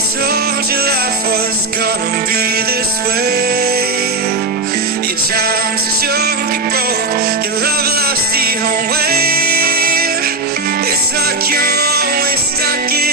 told you life was gonna be this way. Your time's a joke, you broke, your love lost the whole way. It's like you're always stuck in